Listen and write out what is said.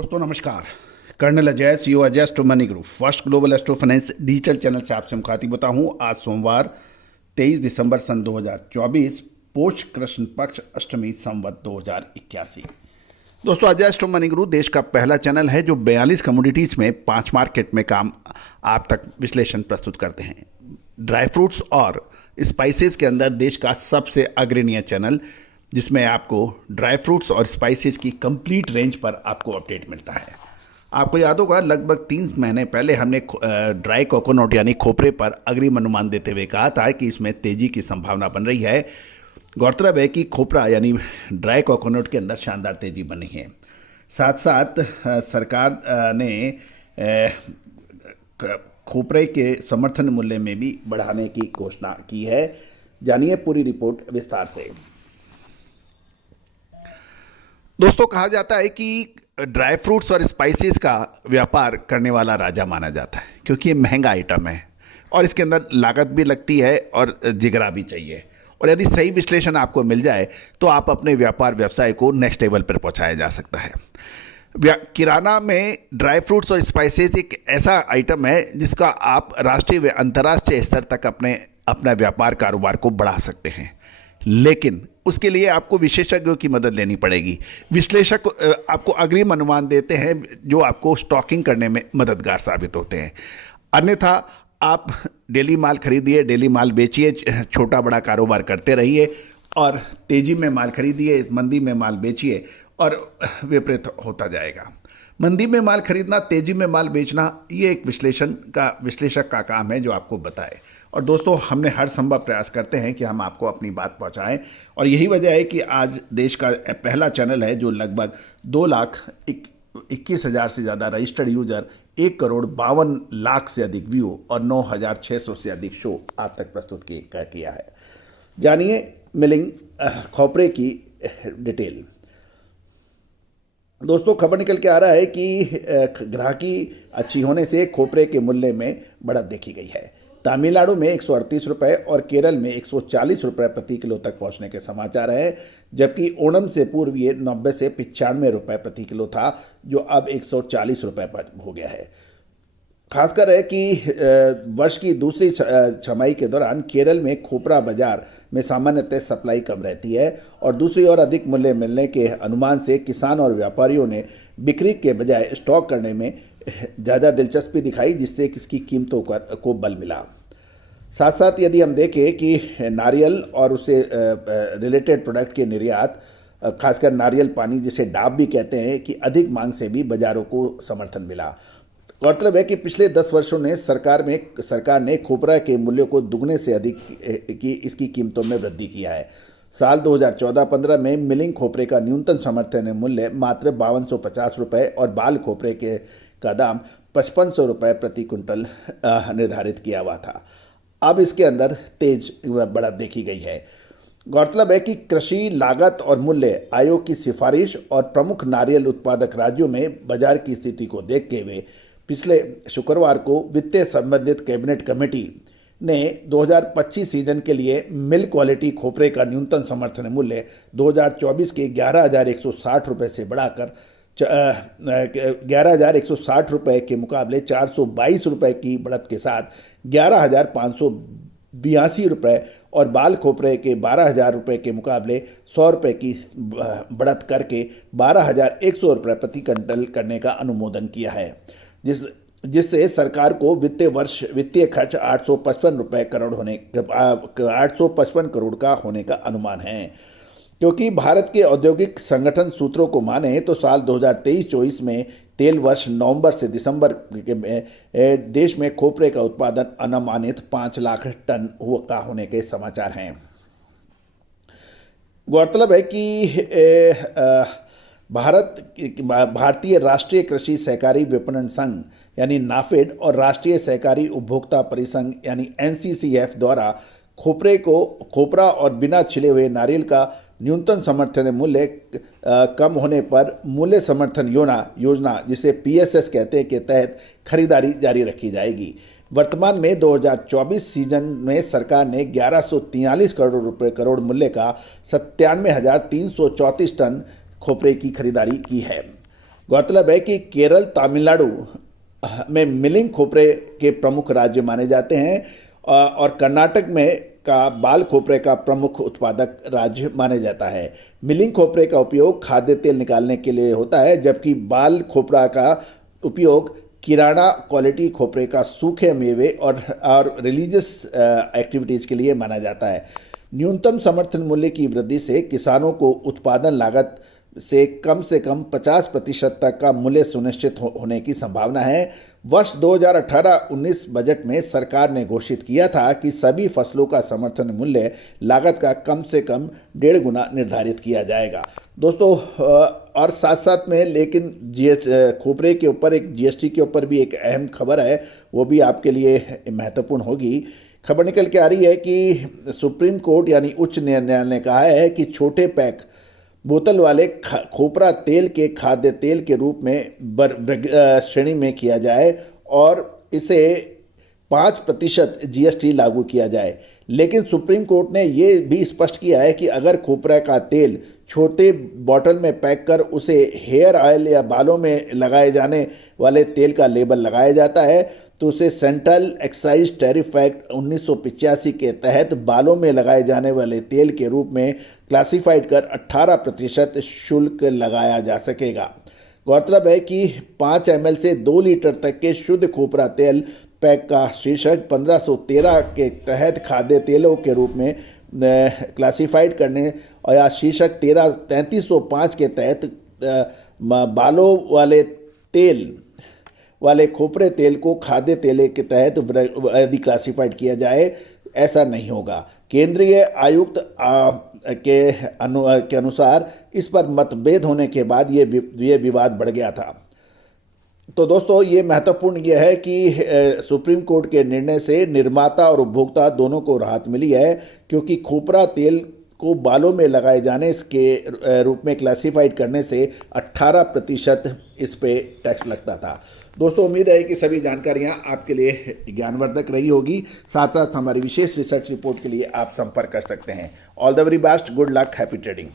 दोस्तों नमस्कार। Colonel Ajay, CEO Ajay astro money group, first global astro finance digital channel से आपसे मुखातिब होता हूँ। आज सोमवार 23 दिसंबर सन 2024, पोष कृष्ण पक्ष अष्टमी संवत 2081। दोस्तों, अजय एस्ट्रो मनी ग्रुप देश का पहला चैनल है जो 42 कमोडिटीज़ में 5 मार्केट में काम आप तक विश्लेषण प्रस्तुत करते हैं। ड्राई फ्रूट्स और स्पाइसेस के अंदर देश का सबसे अग्रणी चैनल, जिसमें आपको ड्राई फ्रूट्स और स्पाइसेस की कंप्लीट रेंज पर आपको अपडेट मिलता है। आपको याद होगा, लगभग 3 महीने पहले हमने ड्राई कोकोनट यानी खोपरे पर अग्रिम अनुमान देते हुए कहा था कि इसमें तेजी की संभावना बन रही है। गौरतलब है कि खोपरा यानी ड्राई कोकोनट के अंदर शानदार तेजी बनी है। साथ साथ सरकार ने खोपरे के समर्थन मूल्य में भी बढ़ाने की घोषणा की है। जानिए पूरी रिपोर्ट विस्तार से। दोस्तों, कहा जाता है कि ड्राई फ्रूट्स और स्पाइसेस का व्यापार करने वाला राजा माना जाता है, क्योंकि ये महंगा आइटम है और इसके अंदर लागत भी लगती है और जिगरा भी चाहिए। और यदि सही विश्लेषण आपको मिल जाए तो आप अपने व्यापार व्यवसाय को नेक्स्ट लेवल पर पहुंचाया जा सकता है। किराना में ड्राई फ्रूट्स और स्पाइसेस एक ऐसा आइटम है जिसका आप राष्ट्रीय व अंतर्राष्ट्रीय स्तर तक अपना व्यापार कारोबार को बढ़ा सकते हैं, लेकिन उसके लिए आपको विशेषज्ञों की मदद लेनी पड़ेगी। विश्लेषक आपको अग्रिम अनुमान देते हैं जो आपको स्टॉकिंग करने में मददगार साबित होते हैं। अन्यथा आप डेली माल खरीदिए, डेली माल बेचिए, छोटा बड़ा कारोबार करते रहिए और तेजी में माल खरीदिए, मंदी में माल बेचिए और विपरीत होता जाएगा। मंदी में माल खरीदना, तेजी में माल बेचना, ये एक विश्लेषक का काम है जो आपको बताए। और दोस्तों, हमने हर संभव प्रयास करते हैं कि हम आपको अपनी बात पहुंचाएं, और यही वजह है कि आज देश का पहला चैनल है जो लगभग 2,21,000 से ज़्यादा रजिस्टर्ड यूजर, 1,52,00,000 से अधिक व्यू और 9,600 से अधिक शो आप तक प्रस्तुत किया है। जानिए मिलिंग खोपरे की डिटेल। दोस्तों, खबर निकल के आ रहा है कि ग्राहकी अच्छी होने से खोपरे के मूल्य में बढ़त देखी गई है। तमिलनाडु में 138 रुपये और केरल में 140 रुपये प्रति किलो तक पहुंचने के समाचार है, जबकि ओणम से पूर्व ये 90 से 95 रुपये प्रति किलो था, जो अब 140 रुपये पर हो गया है। खासकर है कि वर्ष की दूसरी छमाही के दौरान केरल में खोपरा बाजार में सामान्यतः सप्लाई कम रहती है और दूसरी ओर अधिक मूल्य मिलने के अनुमान से किसान और व्यापारियों ने बिक्री के बजाय स्टॉक करने में ज़्यादा दिलचस्पी दिखाई, जिससे इसकी कीमतों को बल मिला। साथ साथ यदि हम देखें कि नारियल और उससे रिलेटेड प्रोडक्ट के निर्यात, खासकर नारियल पानी जिसे डाब भी कहते हैं, कि अधिक मांग से भी बाजारों को समर्थन मिला। गौरतलब है कि पिछले 10 वर्षों में सरकार ने खोपरा के मूल्य को दुगने से अधिक की इसकी कीमतों में वृद्धि किया है। साल 2014-15 में मिलिंग खोपरे का न्यूनतम समर्थन मूल्य मात्र 5250 रुपये और बाल खोपरे का दाम 5500 रुपये प्रति क्विंटल निर्धारित किया हुआ था। अब इसके अंदर तेज बढ़त देखी गई है। गौरतलब है कि कृषि लागत और मूल्य आयोग की सिफारिश और प्रमुख नारियल उत्पादक राज्यों में बाजार की स्थिति को देखते हुए पिछले शुक्रवार को वित्तीय संबंधित कैबिनेट कमेटी ने 2025 सीजन के लिए मिल क्वालिटी खोपरे का न्यूनतम समर्थन मूल्य 2024 के 11,160 रुपये से बढ़ाकर 11,160 रुपये के मुकाबले 422 रुपये की बढ़त के साथ 11,582 रुपये और बाल खोपरे के 12,000 रुपये के मुकाबले 100 रुपये की बढ़त करके 12,100 रुपये प्रति क्विंटल करने का अनुमोदन किया है, जिससे सरकार को वित्तीय खर्च 855 करोड़ का होने का अनुमान है। क्योंकि भारत के औद्योगिक संगठन सूत्रों को माने तो साल 2023-24 में तेल वर्ष नवंबर से दिसंबर में देश में खोपरे का उत्पादन अनुमानित 5 लाख टन का होने के समाचार हैं। गौरतलब है कि भारतीय राष्ट्रीय कृषि सहकारी विपणन संघ यानी नाफेड और राष्ट्रीय सहकारी उपभोक्ता परिसंघ यानी NCCF द्वारा खोपरा और बिना छिले हुए नारियल का न्यूनतम समर्थन मूल्य कम होने पर मूल्य समर्थन योजना जिसे PSS कहते हैं के तहत खरीदारी जारी रखी जाएगी। वर्तमान में 2024 सीजन में सरकार ने 1143 करोड़ मूल्य का 97,334 टन खोपरे की खरीदारी की है। गौरतलब है कि केरल तमिलनाडु में मिलिंग खोपरे के प्रमुख राज्य माने जाते हैं और कर्नाटक में का बाल खोपरे का प्रमुख उत्पादक राज्य माना जाता है। मिलिंग खोपरे का उपयोग खाद्य तेल निकालने के लिए होता है, जबकि बाल खोपरा का उपयोग किराना क्वालिटी खोपरे का सूखे मेवे और रिलीजियस एक्टिविटीज़ के लिए माना जाता है। न्यूनतम समर्थन मूल्य की वृद्धि से किसानों को उत्पादन लागत से कम 50% तक का मूल्य सुनिश्चित होने की संभावना है। वर्ष 2018-19 बजट में सरकार ने घोषित किया था कि सभी फसलों का समर्थन मूल्य लागत का कम से कम 1.5 गुना निर्धारित किया जाएगा। दोस्तों, और साथ साथ में लेकिन खोपरे के ऊपर एक जीएसटी के ऊपर भी एक अहम खबर है, वो भी आपके लिए महत्वपूर्ण होगी। खबर निकल के आ रही है कि सुप्रीम कोर्ट यानी उच्च न्यायालय ने कहा है कि छोटे पैक बोतल वाले खोपरा तेल के खाद्य तेल के रूप में श्रेणी में किया जाए और इसे 5% जीएसटी लागू किया जाए। लेकिन सुप्रीम कोर्ट ने ये भी स्पष्ट किया है कि अगर खोपरा का तेल छोटे बॉटल में पैक कर उसे हेयर ऑयल या बालों में लगाए जाने वाले तेल का लेबल लगाया जाता है तो उसे सेंट्रल एक्साइज टैरिफ एक्ट 1985 के तहत बालों में लगाए जाने वाले तेल के रूप में क्लासिफाइड कर 18% शुल्क लगाया जा सकेगा। गौरतलब है कि 5 ml से 2 लीटर तक के शुद्ध खोपरा तेल पैक का शीर्षक 1513 के तहत खाद्य तेलों के रूप में क्लासिफाइड करने और या शीर्षक 3305 के तहत बालों वाले तेल वाले खोपरे तेल को खाद्य तेल के तहत यदि क्लासिफाइड किया जाए, ऐसा नहीं होगा। केंद्रीय आयुक्त के अनुसार इस पर मतभेद होने के बाद ये विवाद बढ़ गया था। तो दोस्तों, ये महत्वपूर्ण यह है कि सुप्रीम कोर्ट के निर्णय से निर्माता और उपभोक्ता दोनों को राहत मिली है, क्योंकि खोपरा तेल को बालों में लगाए जाने के रूप में क्लासिफाइड करने से 18% इस पे टैक्स लगता था। दोस्तों, उम्मीद है कि सभी जानकारियां आपके लिए ज्ञानवर्धक रही होगी। साथ साथ हमारी विशेष रिसर्च रिपोर्ट के लिए आप संपर्क कर सकते हैं। All the very best, good luck, happy trading.